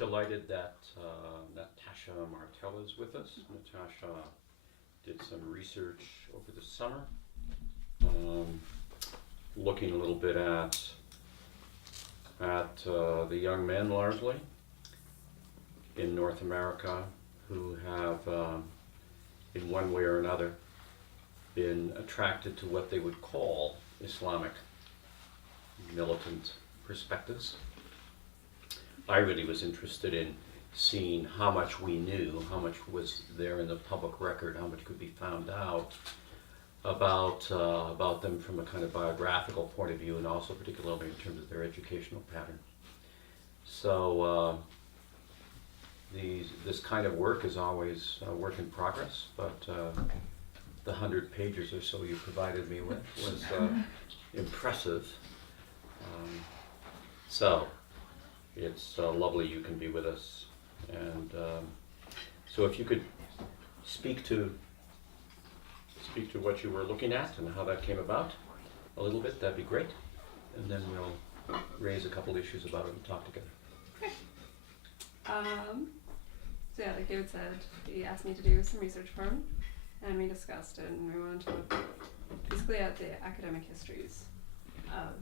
delighted that Natasha Martel is with us. Natasha did some research over the summer, looking a little bit at the young men largely in North America who have, in one way or another, been attracted to what they would call Islamic militant perspectives. I really was interested in seeing how much we knew, how much was there in the public record, how much could be found out about them from a kind of biographical point of view, and also particularly in terms of their educational pattern. So this kind of work is always a work in progress, but the 100 pages or so you provided me with was impressive. So it's lovely you can be with us, and so if you could speak to what you were looking at and how that came about a little bit, that'd be great, and then we'll raise a couple issues about it and talk together. Okay. So yeah, like David said, he asked me to do some research for him, and we discussed it, and we wanted to look basically at the academic histories of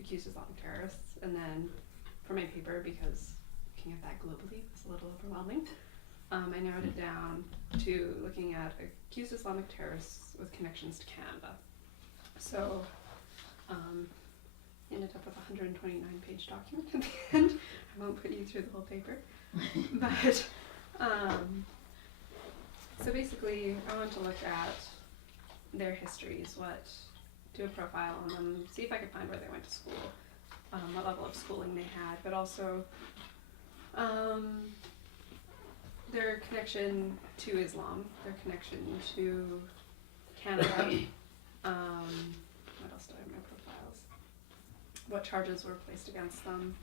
accused Islamic terrorists, and then for my paper, because looking at that globally was a little overwhelming, I narrowed it down to looking at accused Islamic terrorists with connections to Canada. So ended up with a 129-page document at the end. I won't put you through the whole paper, but so basically I want to look at their histories, do a profile on them, see if I could find where they went to school, what level of schooling they had, but also their connection to Islam, their connection to Canada. What else do I have in my profiles? What charges were placed against them,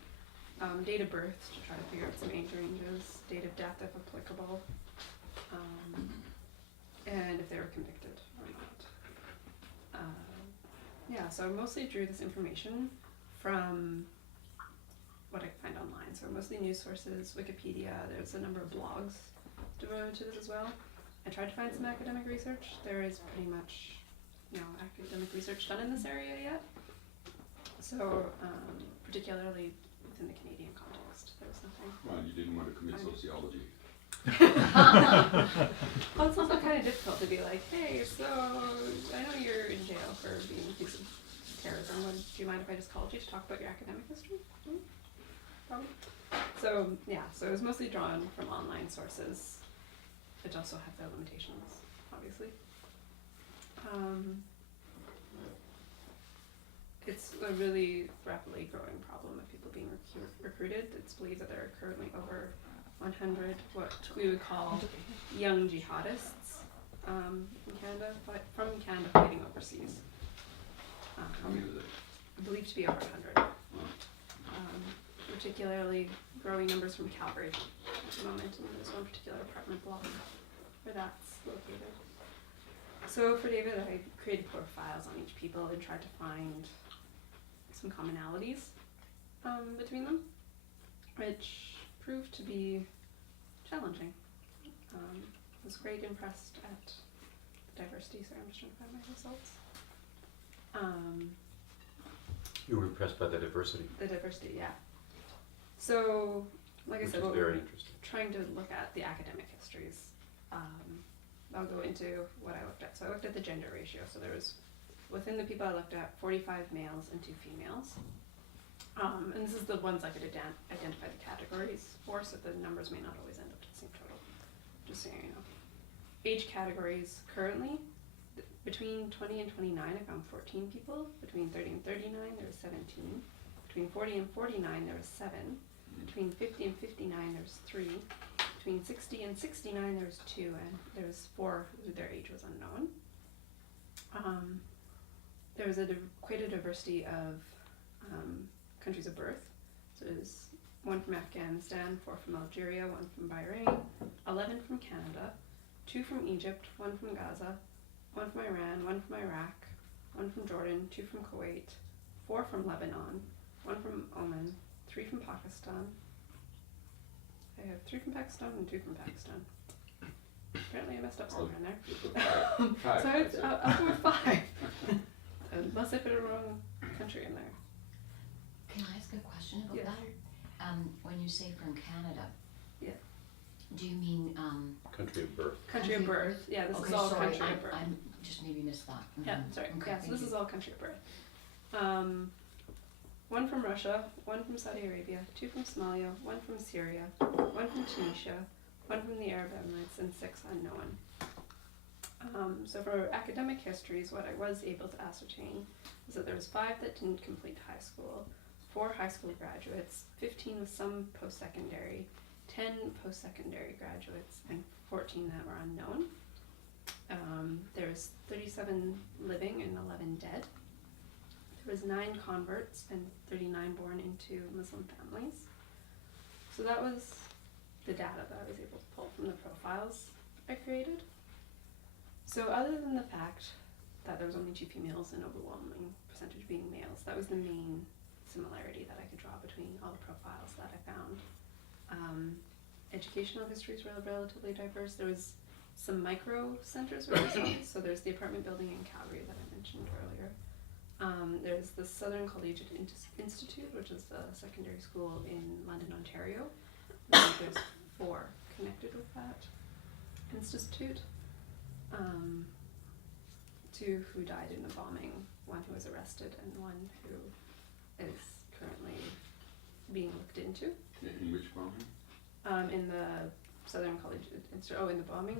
date of birth to try to figure out some age ranges, date of death if applicable, and if they were convicted or not. Yeah, so I mostly drew this information from what I could find online. So mostly news sources, Wikipedia, there's a number of blogs devoted to this as well. I tried to find some academic research. There is pretty much no academic research done in this area yet. So particularly within the Canadian context, there was nothing. Well, you didn't want to commit sociology. Well, it's also kind of difficult to be like, hey, so I know you're in jail for being accused of terrorism. Do you mind if I just called you to talk about your academic history? Probably. So yeah, so it was mostly drawn from online sources, which also have their limitations, obviously. It's a really rapidly growing problem of people being recruited. It's believed that there are currently over 100 what we would call young jihadists in Canada, from Canada fighting overseas. How many was it? Believed to be over 100. Particularly growing numbers from Calgary at the moment, and there's one particular apartment block where that's located. So for David, I created profiles on each people and tried to find some commonalities between them, which proved to be challenging. Was quite impressed at the diversity, so I'm just trying to find my results. You were impressed by the diversity. The diversity, yeah. So, like I said, Which is very interesting. Trying to look at the academic histories. I'll go into what I looked at. So I looked at the gender ratio. So there was, within the people I looked at, 45 males and 2 females. And this is the ones I could identify the categories for, so the numbers may not always end up to the same total, just so you know. Age categories currently, between 20 and 29 I found 14 people, between 30 and 39 there was 17, between 40 and 49 there was 7, between 50 and 59 there was 3, between 60 and 69 there was 2, and there was 4 who their age was unknown. There was quite a diversity of countries of birth. So there's 1 from Afghanistan, 4 from Algeria, 1 from Bahrain, 11 from Canada, 2 from Egypt, 1 from Gaza, 1 from Iran, 1 from Iraq, 1 from Jordan, 2 from Kuwait, 4 from Lebanon, 1 from Oman, 3 from Pakistan, I have 3 from Pakistan and 2 from Pakistan. Apparently I messed up somewhere in there. Five, So I'd say. I'll go with 5. Unless I put a wrong country in there. Can I ask a question about Yes. that? When you say from Canada. Yeah. Do you mean, Country of birth. Country of birth. Yeah, this okay, is all sorry, country of birth. I'm just maybe missed that. Yeah, Mhm. sorry. Okay, Yeah, so thank this you. is all country of birth. 1 from Russia, 1 from Saudi Arabia, 2 from Somalia, 1 from Syria, 1 from Tunisia, 1 from the Arab Emirates, and 6 unknown. So for academic histories, what I was able to ascertain was that there was 5 that didn't complete high school, 4 high school graduates, 15 with some post-secondary, 10 post-secondary graduates, and 14 that were unknown. There's 37 living and 11 dead. There was 9 converts and 39 born into Muslim families. So that was the data that I was able to pull from the profiles I created. So other than the fact that there was only 2 females and overwhelming percentage being males, that was the main similarity that I could draw between all the profiles that I found. Educational histories were relatively diverse. There was some micro centers where so there's the apartment building in Calgary that I mentioned earlier. There's the Southern Collegiate Institute, which is a secondary school in London, Ontario. I think there's 4 connected with that institute. 2 who died in the bombing, 1 who was arrested, and 1 who is currently being looked into. In which bombing? In the Southern Collegiate Institute, in the bombing,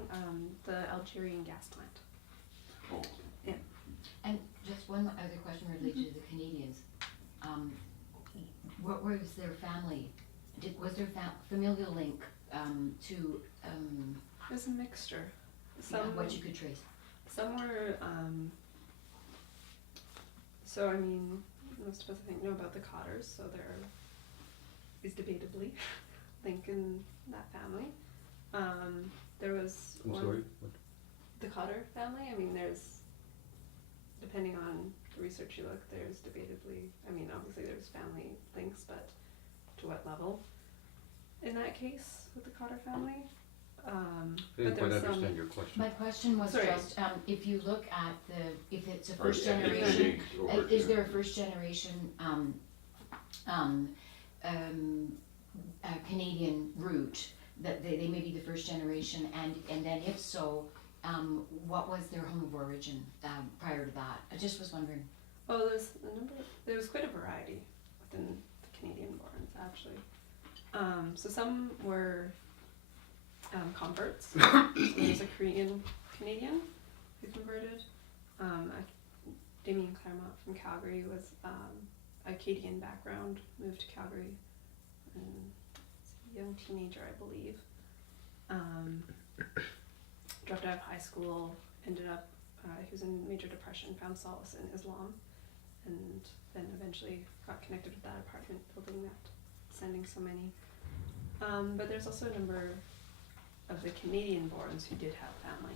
the Algerian gas plant. Oh, And just one other question related to the Canadians. What was their family? Was there familial link to It was a mixture. what you could trace? Some were, so I mean, most of us I think know about the Cotters, so there is debatably link in that family. There was I'm one, sorry? What? the Cotter family, I mean there's, depending on the research you look, there's debatably, I mean obviously there's family links, but to what level in that case with the Cotter family? I But didn't quite there's some, understand your question. My question was Sorry. just, if you look at if it's a Or first the ethnic generation, link or- is there a first generation Canadian root that they may be the first generation, and then if so, what was their home of origin prior to that? I just was wondering. well there was quite a variety within the Canadian borns actually. So some were converts. So there's a Korean Canadian who converted. Damien Claremont from Calgary was Acadian background, moved to Calgary, and a young teenager, I believe. Dropped out of high school, ended up, he was in major depression, found solace in Islam, and then eventually got connected with that apartment building that sending so many. But there's also a number of the Canadian borns who did have family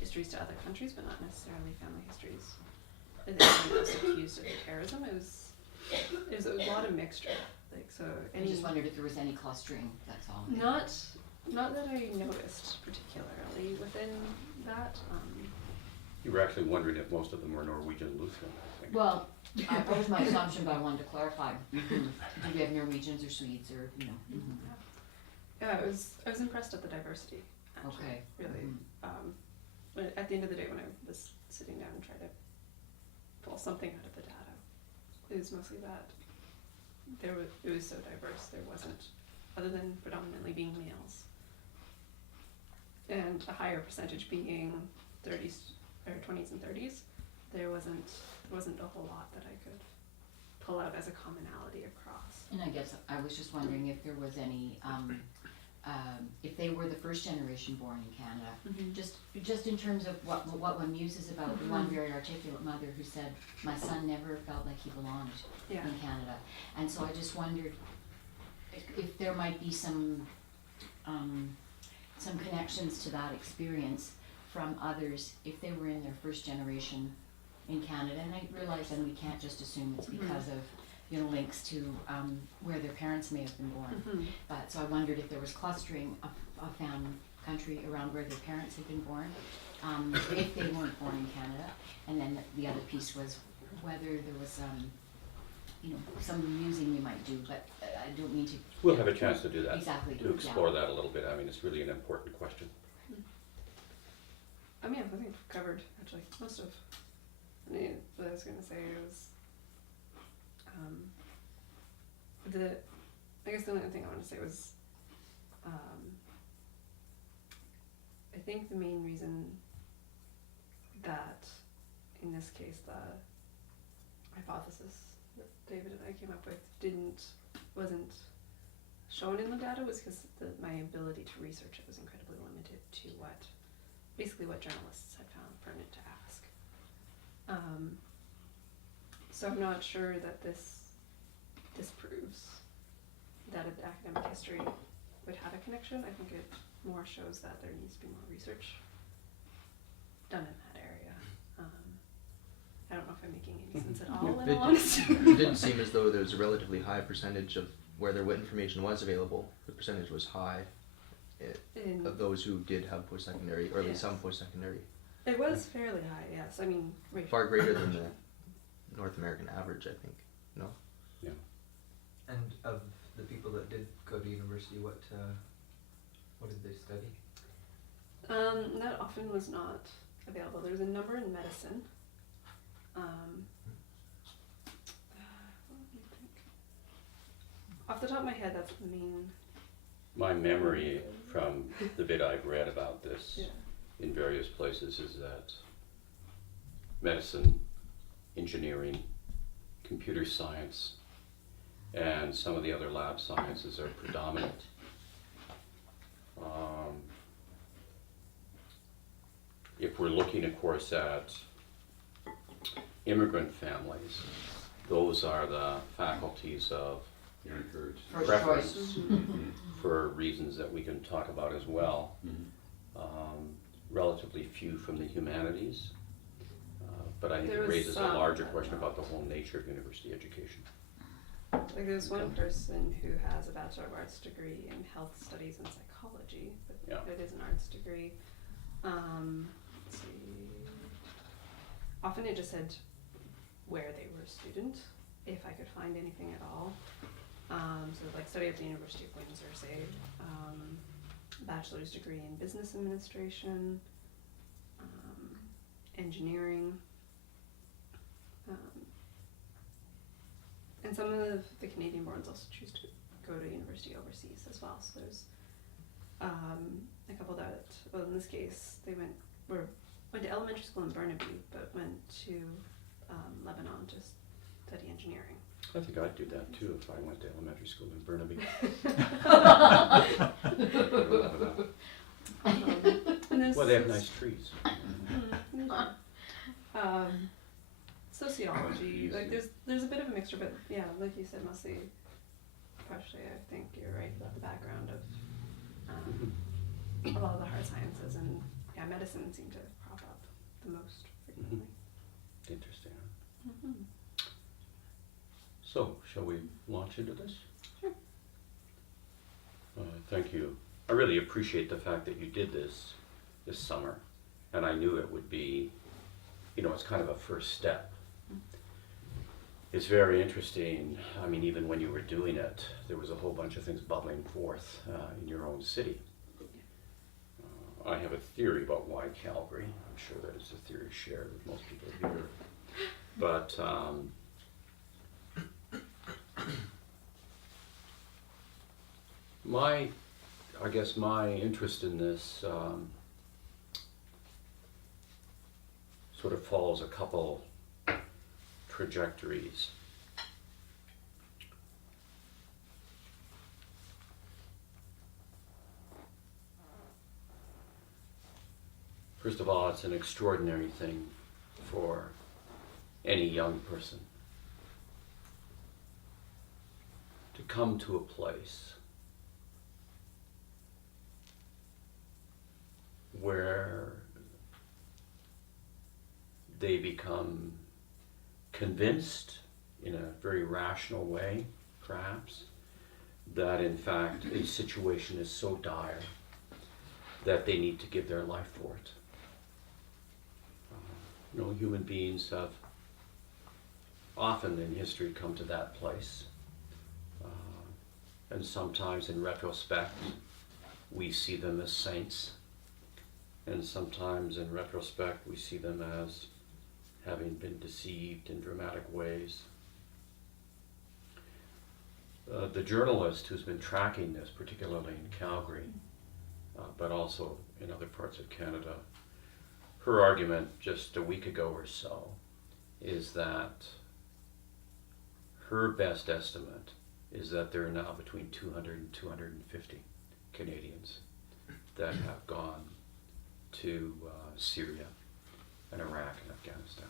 histories to other countries, but not necessarily family histories. I think anyone else accused of terrorism. It was a lot of mixture. Like so, I just wondered if there was any clustering. That's all. not that I noticed particularly within that. You were actually wondering if most of them were Norwegian Lutheran, I think. Well, that was my assumption, but I wanted to clarify. Do we have Norwegians or Swedes or Yeah, I was impressed at the diversity. Actually, Okay. really. But at the end of the day, when I was sitting down and tried to pull something out of the data, it was mostly that it was so diverse. There wasn't, other than predominantly being males, and a higher percentage being 30s or 20s and 30s. There wasn't a whole lot that I could pull out as a commonality across. And I guess I was just wondering if there was any, if they were the first generation born in Canada. Just in terms of what one muses about, the one very articulate mother who said, my son never felt like he belonged Yeah. in Canada. And so I just wondered if there might be some connections to that experience from others if they were in their first generation in Canada. And I realize then we can't just assume it's because of links to where their parents may have been born. Mhm. But so I wondered if there was clustering of found country around where their parents had been born, if they weren't born in Canada. And then the other piece was whether there was some musing we might do, but I don't mean to. We'll have a chance to do that. Exactly. To explore that a little bit. I mean, it's really an important question. I mean, I think we've covered actually most of. I mean, what I was gonna say was, I guess the only thing I wanted to say was, I think the main reason that, in this case, the hypothesis that David and I came up with wasn't shown in the data was because my ability to research it was incredibly limited to what journalists had found pertinent to ask. So I'm not sure that this proves that academic history would have a connection. I think it more shows that there needs to be more research done in that area. I don't know if I'm making any sense at all, in all honesty. It didn't seem as though there was a relatively high percentage of where what information was available. The percentage was high of those who did have post-secondary, or at least some post-secondary. It was fairly high, yes. I mean, Far greater than the North American average, I think. No? Yeah. And of the people that did go to university, what did they study? That often was not available. There's a number in medicine. Let me think. Off the top of my head, that's the main. My memory from the bit I've read about this Yeah. in various places is that medicine, engineering, computer science, and some of the other lab sciences are predominant. If we're looking, of course, at immigrant families, those are the faculties of You're encouraged. First preference choice. for reasons that we can talk about as well. Relatively few from the humanities, but I think There it was raises a some, larger but question not. about the whole nature of university education. Like there's one person who has a Bachelor of Arts degree in health studies and psychology, but Yeah. it is an arts degree. Let's see. Often it just said where they were a student, if I could find anything at all. So like study at the University of Windsor, say, bachelor's degree in business administration, engineering, and some of the Canadian borns also choose to go to university overseas as well. So there's a couple that, well, in this case, they went to elementary school in Burnaby, but went to Lebanon to study engineering. I think I'd do that too if I went to elementary school in Burnaby. And there's Well, they have nice trees. Sociology, like there's a bit of a mixture, but yeah, like you said, mostly, partially, I think you're right about the background of a lot of the hard sciences, and yeah, medicine seemed to crop up the most frequently. Interesting, huh? Mm-hmm. So, shall we launch into this? Sure. Thank you. I really appreciate the fact that you did this summer, and I knew it would be, it's kind of a first step. It's very interesting. I mean, even when you were doing it, there was a whole bunch of things bubbling forth in your own city. I have a theory about why Calgary. I'm sure that it's a theory shared with most people here. But I guess my interest in this sort of follows a couple trajectories. First of all, it's an extraordinary thing for any young person to come to a place where they become convinced in a very rational way, perhaps, that in fact a situation is so dire that they need to give their life for it. Human beings have often in history come to that place. And sometimes in retrospect, we see them as saints. And sometimes in retrospect, we see them as having been deceived in dramatic ways. The journalist who's been tracking this, particularly in Calgary, but also in other parts of Canada, her argument just a week ago or so is that her best estimate is that there are now between 200 and 250 Canadians that have gone to Syria and Iraq and Afghanistan.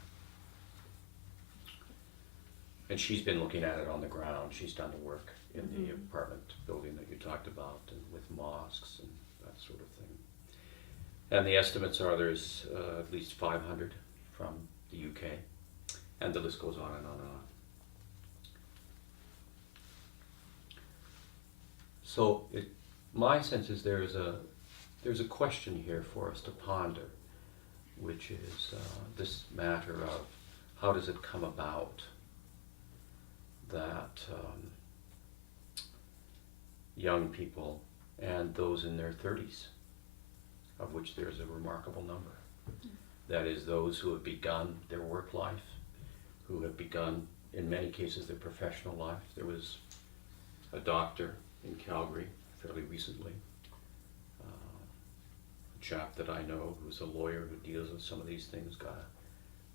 And she's been looking at it on the ground. She's done the work in the apartment building that you talked about, and with mosques and that sort of thing. And the estimates are there's at least 500 from the UK, and the list goes on and on and on. So my sense is there's a question here for us to ponder, which is this matter of how does it come about that young people and those in their 30s, of which there's a remarkable number, that is those who have begun their work life, who have begun, in many cases, their professional life. There was a doctor in Calgary fairly recently, a chap that I know who's a lawyer who deals with some of these things, got a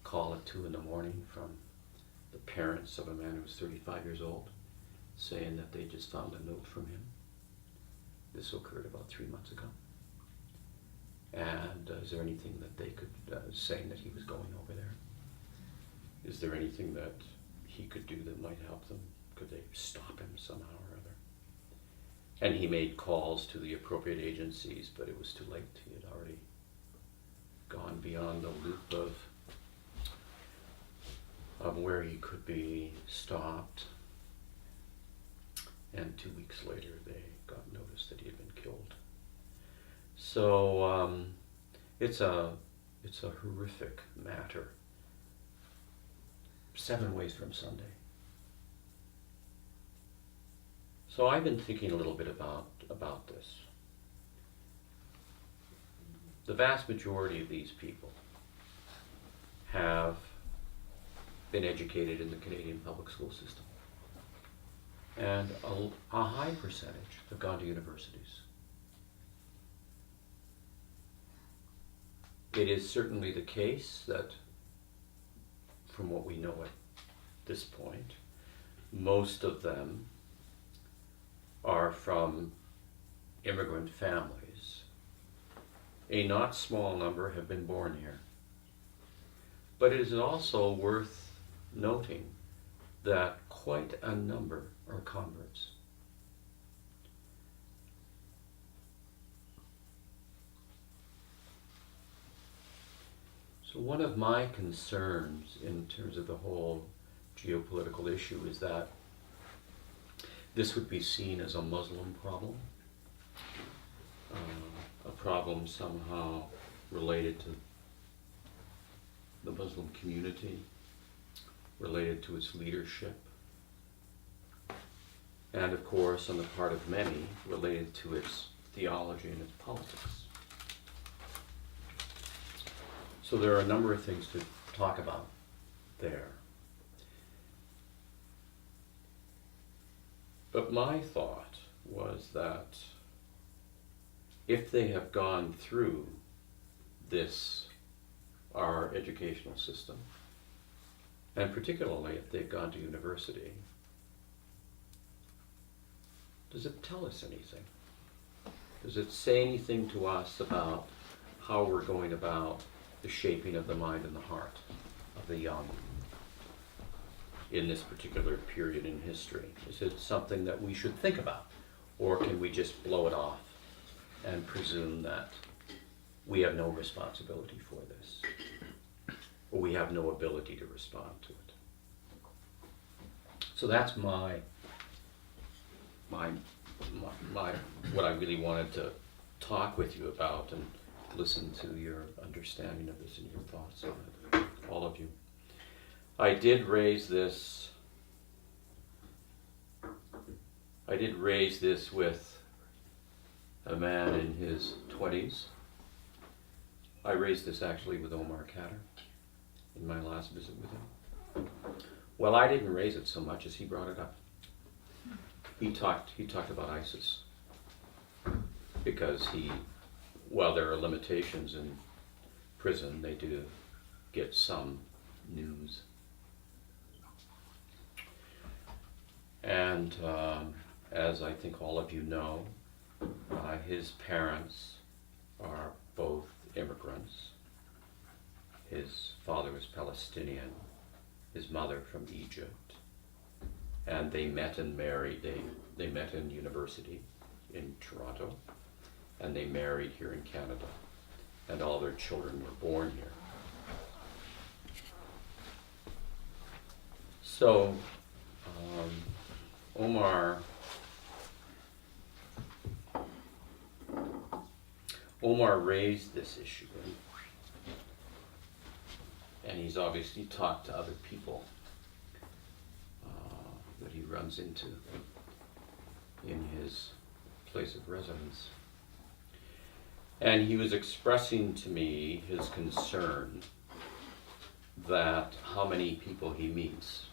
call at 2 a.m. from the parents of a man who was 35 years old, saying that they just found a note from him. This occurred about 3 months ago. And is there anything that they could, saying that he was going over there? Is there anything that he could do that might help them? Could they stop him somehow or other? And he made calls to the appropriate agencies, but it was too late. He had already gone beyond the loop of where he could be stopped. And 2 weeks later, they got notice that he had been killed. So it's a horrific matter. 7 ways from Sunday. So I've been thinking a little bit about this. The vast majority of these people have been educated in the Canadian public school system. And a high percentage have gone to universities. It is certainly the case that, from what we know at this point, most of them are from immigrant families. A not small number have been born here. But it is also worth noting that quite a number are converts. So one of my concerns in terms of the whole geopolitical issue is that this would be seen as a Muslim problem, a problem somehow related to the Muslim community, related to its leadership, and of course, on the part of many, related to its theology and its politics. So there are a number of things to talk about there. But my thought was that if they have gone through this, our educational system, and particularly if they've gone to university, does it tell us anything? Does it say anything to us about how we're going about the shaping of the mind and the heart of the young in this particular period in history? Is it something that we should think about? Or can we just blow it off and presume that we have no responsibility for this? Or we have no ability to respond to it? So that's my what I really wanted to talk with you about and listen to your understanding of this and your thoughts on it, all of you. I did raise this with a man in his 20s. I raised this actually with Omar Khatter in my last visit with him. Well, I didn't raise it so much as he brought it up. He talked about ISIS because while there are limitations in prison, they do get some news. And as I think all of you know, his parents are both immigrants. His father was Palestinian, his mother from Egypt. And they met and married, they met in university in Toronto, and they married here in Canada. And all their children were born here. So, Omar raised this issue, and he's obviously talked to other people that he runs into in his place of residence. And he was expressing to me his concern that how many people he meets,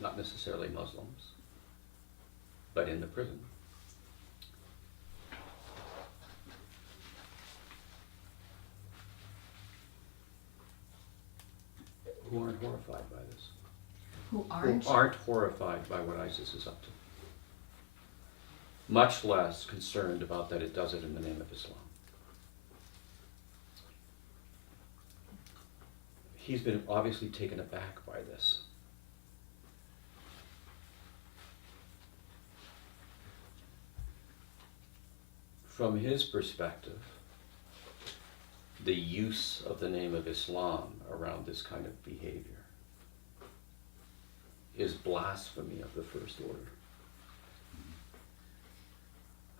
not necessarily Muslims, but in the prison, who aren't horrified by this. Who aren't? Who aren't horrified by what ISIS is up to. Much less concerned about that it does it in the name of Islam. He's been obviously taken aback by this. From his perspective, the use of the name of Islam around this kind of behavior is blasphemy of the first order.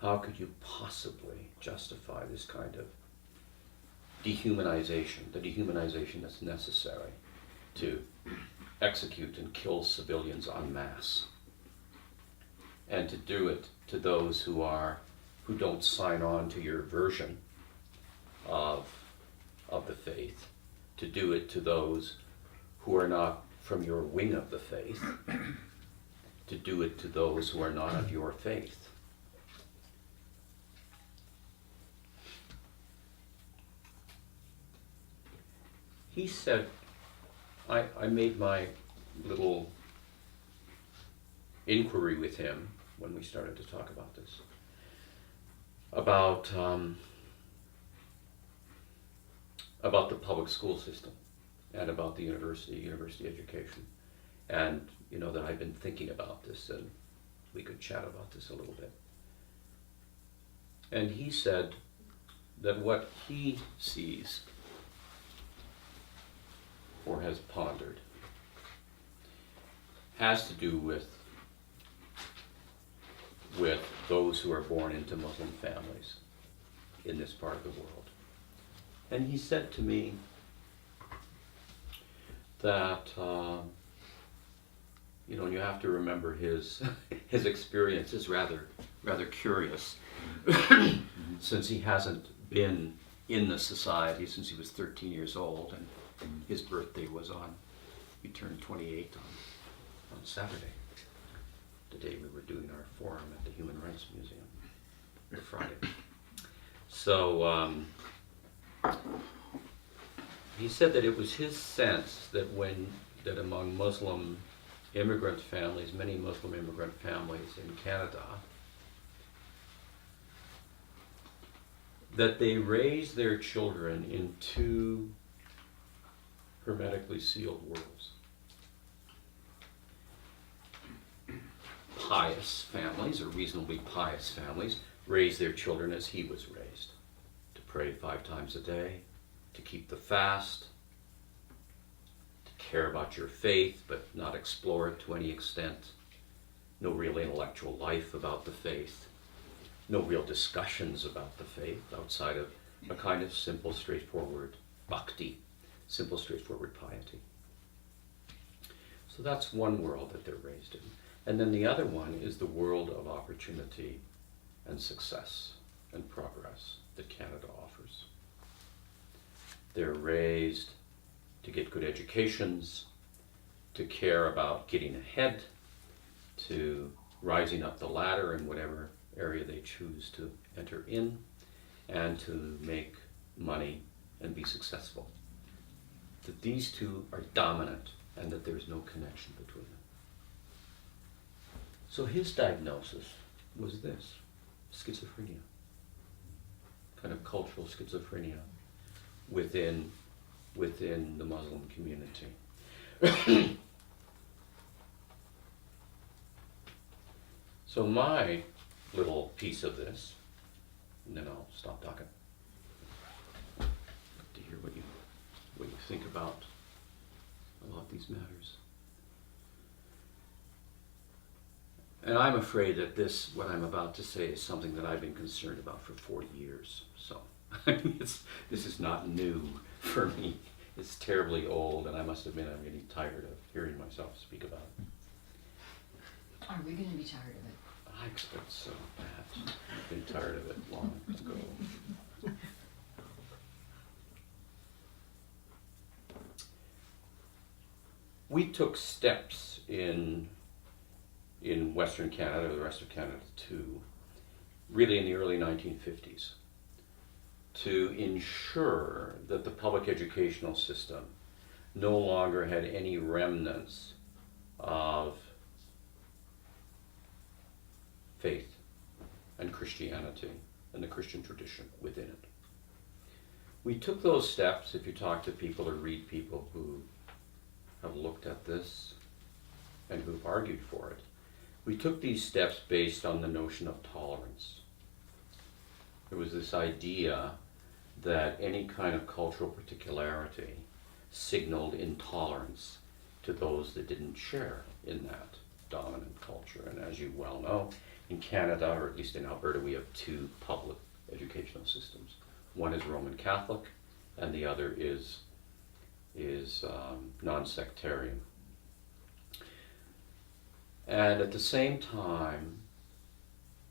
How could you possibly justify this kind of dehumanization, the dehumanization that's necessary to execute and kill civilians en masse, and to do it to those who don't sign on to your version of the faith, to do it to those who are not from your wing of the faith, to do it to those who are not of your faith. He said, I made my little inquiry with him when we started to talk about this, about the public school system and about the university education. And, that I've been thinking about this and we could chat about this a little bit. And he said that what he sees or has pondered has to do with those who are born into Muslim families in this part of the world. And he said to me that you have to remember his experience is rather curious since he hasn't been in the society since he was 13 years old, and his birthday was he turned 28 on Saturday, the day we were doing our forum at the Human Rights Museum, or Friday. So he said that it was his sense that among Muslim immigrant families, many Muslim immigrant families in Canada, that they raise their children in two hermetically sealed worlds. Pious families, or reasonably pious families, raise their children as he was raised, to pray 5 times a day, to keep the fast, to care about your faith but not explore it to any extent, no real intellectual life about the faith, no real discussions about the faith outside of a kind of simple, straightforward bhakti, simple, straightforward piety. So that's one world that they're raised in. And then the other one is the world of opportunity and success and progress that Canada offers. They're raised to get good educations, to care about getting ahead, to rising up the ladder in whatever area they choose to enter in, and to make money and be successful. That these two are dominant and that there's no connection between them. So his diagnosis was this: schizophrenia, kind of cultural schizophrenia within the Muslim community. So my little piece of this, and then I'll stop talking, to hear what you think about these matters. And I'm afraid that what I'm about to say is something that I've been concerned about for 40 years. So this is not new for me. It's terribly old, and I must admit I'm getting tired of hearing myself speak about it. Are we gonna be tired of it? I expect so, perhaps. I've been tired of it long ago. We took steps in Western Canada, the rest of Canada too, really in the early 1950s, to ensure that the public educational system no longer had any remnants of faith and Christianity and the Christian tradition within it. We took those steps, if you talk to people or read people who have looked at this and who've argued for it, we took these steps based on the notion of tolerance. There was this idea that any kind of cultural particularity signaled intolerance to those that didn't share in that dominant culture. And as you well know, in Canada, or at least in Alberta, we have two public educational systems. One is Roman Catholic, and the other is non-sectarian. And at the same time,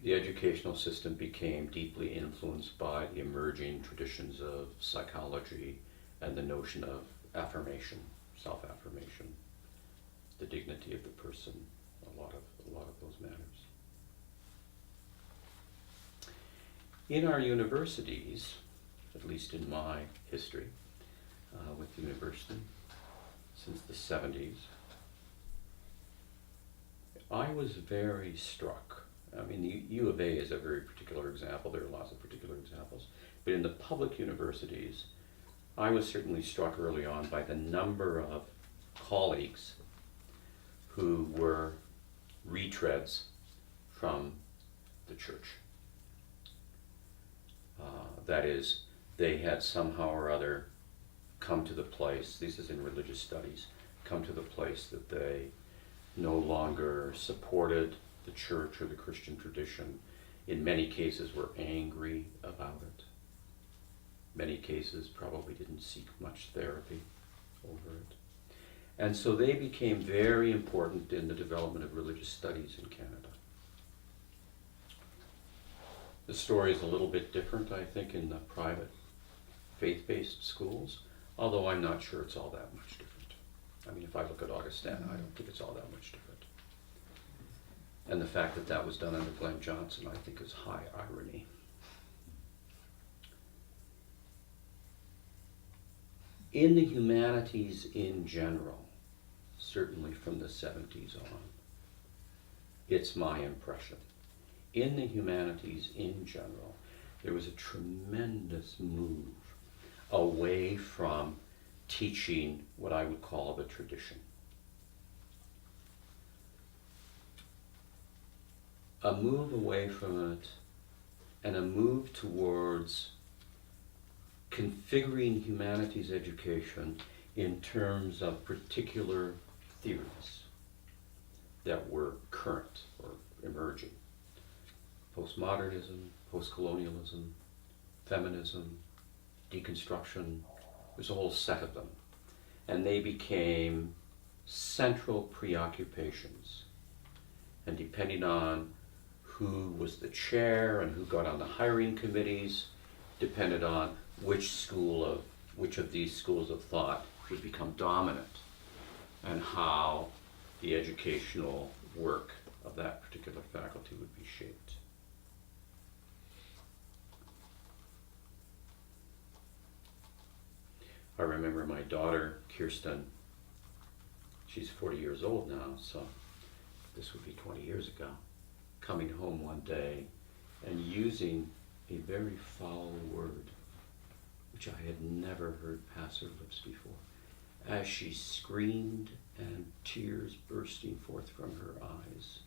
the educational system became deeply influenced by the emerging traditions of psychology and the notion of affirmation, self-affirmation, the dignity of the person, a lot of those matters. In our universities, at least in my history with the university since the 70s, I was very struck. I mean, the U of A is a very particular example. There are lots of particular examples. But in the public universities, I was certainly struck early on by the number of colleagues who were retreads from the church. That is, they had somehow or other come to the place, this is in religious studies, come to the place that they no longer supported the church or the Christian tradition. In many cases were angry about it. Many cases probably didn't seek much therapy over it. And so they became very important in the development of religious studies in Canada. The story is a little bit different, I think, in the private faith-based schools, although I'm not sure it's all that much different. I mean, if I look at Augustana, I don't think it's all that much different. And the fact that that was done under Glenn Johnson, I think, is high irony. In the humanities in general, certainly from the 70s on, it's my impression. In the humanities in general, there was a tremendous move away from teaching what I would call the tradition. A move away from it and a move towards configuring humanities education in terms of particular theories, that were current or emerging. Postmodernism, postcolonialism, feminism, deconstruction, there's a whole set of them. And they became central preoccupations. And depending on who was the chair and who got on the hiring committees, depended on which of these schools of thought would become dominant and how the educational work of that particular faculty would be shaped. I remember my daughter, Kirsten, she's 40 years old now, so this would be 20 years ago, coming home one day and using a very foul word, which I had never heard pass her lips before, as she screamed and tears bursting forth from her eyes.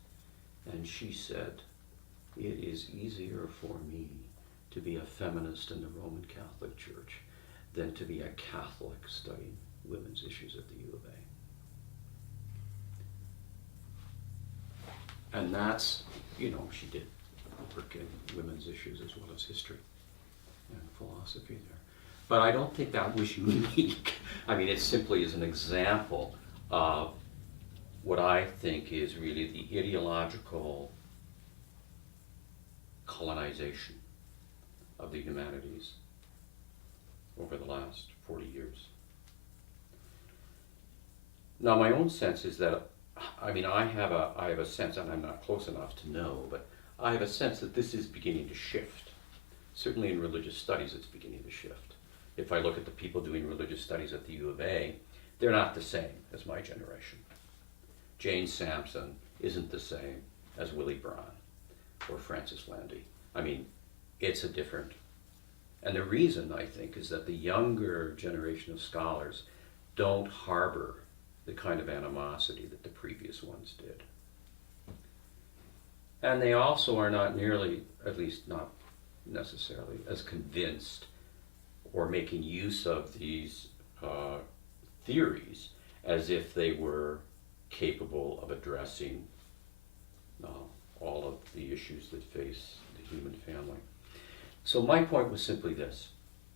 And she said, "It is easier for me to be a feminist in the Roman Catholic Church than to be a Catholic studying women's issues at the U of A." And that's, she did work in women's issues as well as history and philosophy there. But I don't think that was unique. I mean, it simply is an example of what I think is really the ideological colonization of the humanities over the last 40 years. Now, my own sense is that, I have a sense, and I'm not close enough to know, but I have a sense that this is beginning to shift. Certainly in religious studies, it's beginning to shift. If I look at the people doing religious studies at the U of A, they're not the same as my generation. Jane Sampson isn't the same as Willie Braun or Francis Landy. I mean, it's a different. And the reason, I think, is that the younger generation of scholars don't harbor the kind of animosity that the previous ones did. And they also are not nearly, at least not necessarily, as convinced or making use of these theories as if they were capable of addressing all of the issues that face the human family. So my point was simply this.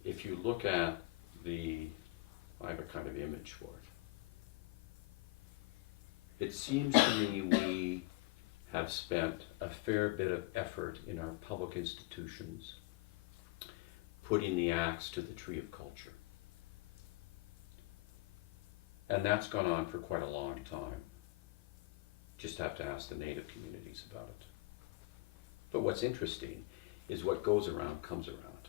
If you look at I have a kind of image for it. It seems to me we have spent a fair bit of effort in our public institutions putting the axe to the tree of culture. And that's gone on for quite a long time. Just have to ask the native communities about it. But what's interesting is what goes around comes around.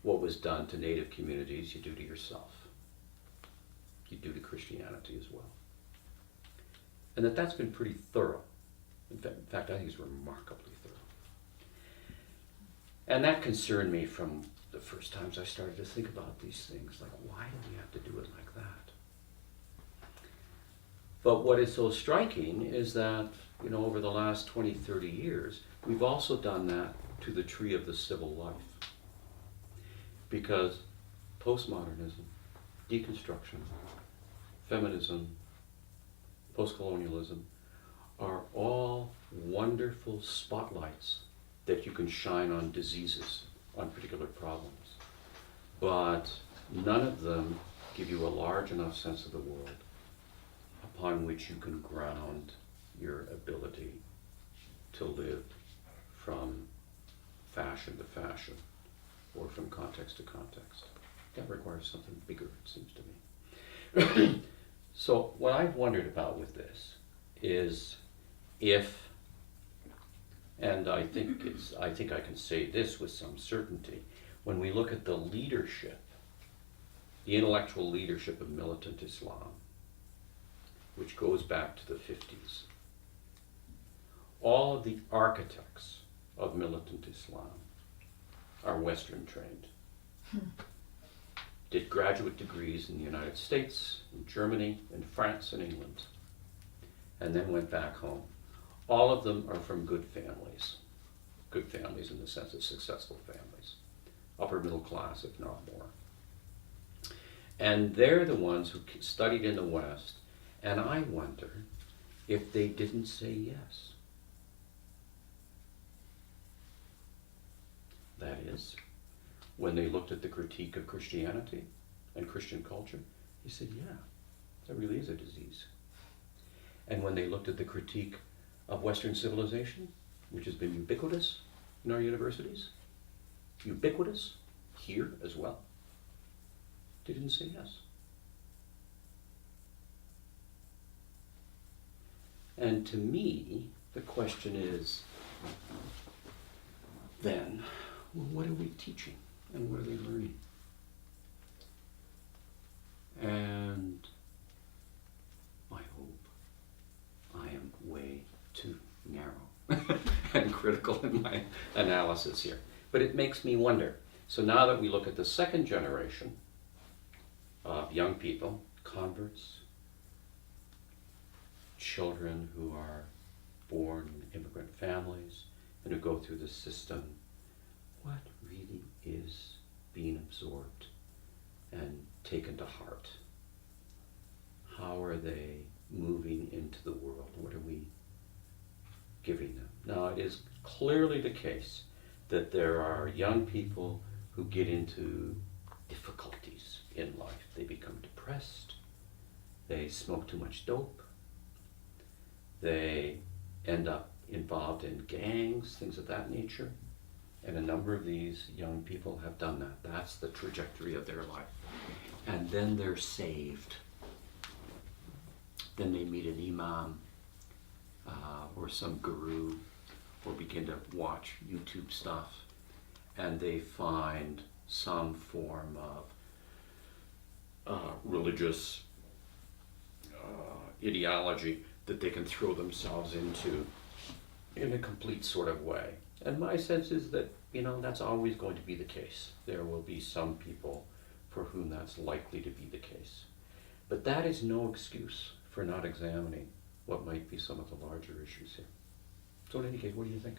What was done to native communities, you do to yourself. You do to Christianity as well. And that's been pretty thorough. In fact, I think it's remarkably thorough. And that concerned me from the first times I started to think about these things, like, why do we have to do it like that? But what is so striking is that, over the last 20, 30 years, we've also done that to the tree of the civil life. Because postmodernism, deconstruction, feminism, postcolonialism are all wonderful spotlights that you can shine on diseases, on particular problems. But none of them give you a large enough sense of the world upon which you can ground your ability to live from fashion to fashion or from context to context. That requires something bigger, it seems to me. So what I've wondered about with this is if, and I think I can say this with some certainty, when we look at the leadership, the intellectual leadership of militant Islam, which goes back to the 50s, all of the architects of militant Islam are Western trained. Did graduate degrees in the United States, in Germany, in France, and England, and then went back home. All of them are from good families in the sense of successful families, upper middle class, if not more. And they're the ones who studied in the West, and I wonder if they didn't say yes. That is, when they looked at the critique of Christianity and Christian culture, they said, yeah, that really is a disease. And when they looked at the critique of Western civilization, which has been ubiquitous in our universities, ubiquitous here as well, they didn't say yes. And to me, the question is, then, well, what are we teaching and what are they learning? And I hope I am way too narrow and critical in my analysis here. But it makes me wonder. So now that we look at the second generation of young people, converts, children who are born in immigrant families and who go through the system, what really is being absorbed and taken to heart? How are they moving into the world? What are we giving them? Now, it is clearly the case that there are young people who get into difficulties in life. They become depressed, they smoke too much dope, they end up involved in gangs, things of that nature. And a number of these young people have done that. That's the trajectory of their life. And then they're saved. Then they meet an imam or some guru, or begin to watch YouTube stuff, and they find some form of religious ideology that they can throw themselves into in a complete sort of way. And my sense is that, that's always going to be the case. There will be some people for whom that's likely to be the case. But that is no excuse for not examining what might be some of the larger issues here. So in any case, what do you think?